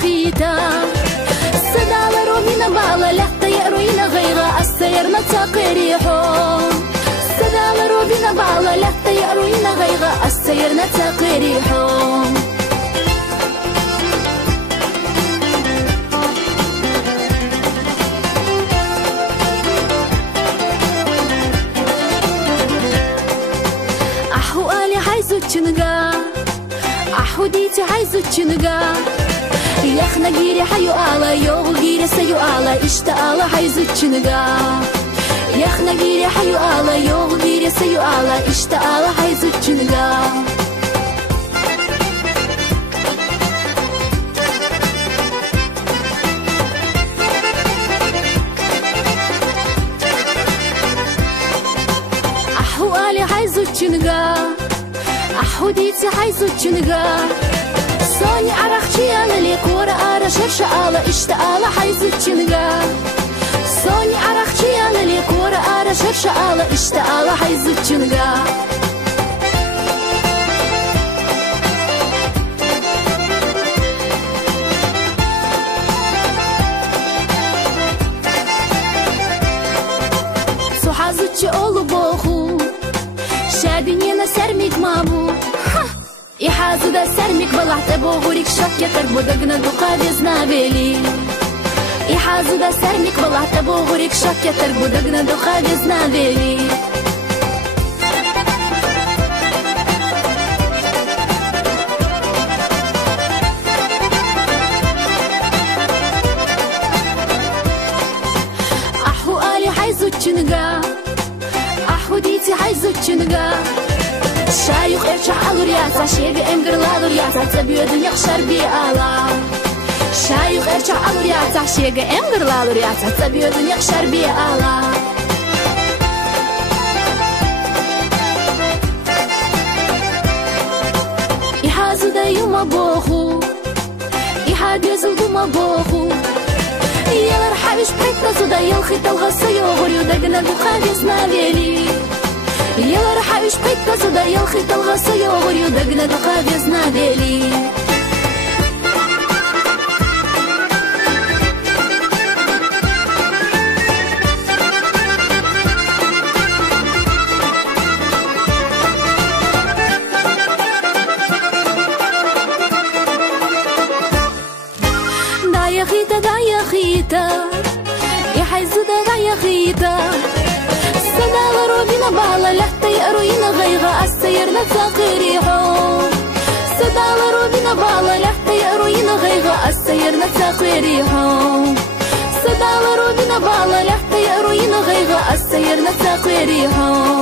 خيتا صدال رومينا بالا لحتى يروينا غيغا السيرنا تقريحو صدال رومينا بالا لحتى يروينا غيغا السيرنا تقريحو أحو آلي عايزو تشنغا أحو ديتي عايزو تشنغا يخنا جيري حيو آلا يوغو جيري سيو آلا إشتا آلا عايزو تشنغا يخنا جيري حيو آلا يوغو جيري سيو آلا إشتا آلا عايزو تشنغا أحو آلي عايزو تشنغا أحو ديتي عايزو تشنغا سوني عرختي أنا ليك ورا أرى شرشة آلا إشتا آلا عايزو تشنغا سوني عرختي أنا ليك ورا أرى شرشة آلا إشتا آلا عايزو تشنغا سوحازوتشي أولو بوخو شاديني أنا سرميك مابو إحازو دا سرميك بلعت بوغوريك شوك يتربو دقنا دوقادي زنابيلي إحازو دا سرميك بلعت بوغوريك شوك يتربو دقنا دوقادي زنابيلي أحو آلي عايزو تشنغا أحو ديتي عايزو تشنغا شايخ إرشح ألورياتا شيغي إنجر لالورياتا تبيو دنيا خشر بي آلا شايخ إرشح ألورياتا شيغي إنجر لالورياتا تبيو دنيا خشر بي آلا إحازو دا يوما بوخو إحاد يزلدو ما بوخو يلا رحابش بحيطة زودا يلخي تلغسا يوغريو دقنا دوقادي زنابيلي يلا رحابش بحيطة زودا يلخي تلغسا يوغريو دقنا دوقادي زنابيلي دايا خيتا دايا خيتا يحيزو دا دايا خيتا صدال روبينا بالا لحتى يروينا غيغا السيرنا تقريحو صدال روبينا بالا لحتى يروينا غيغا السيرنا تقريحو صدال روبينا بالا لحتى يروينا غيغا السيرنا تقريحو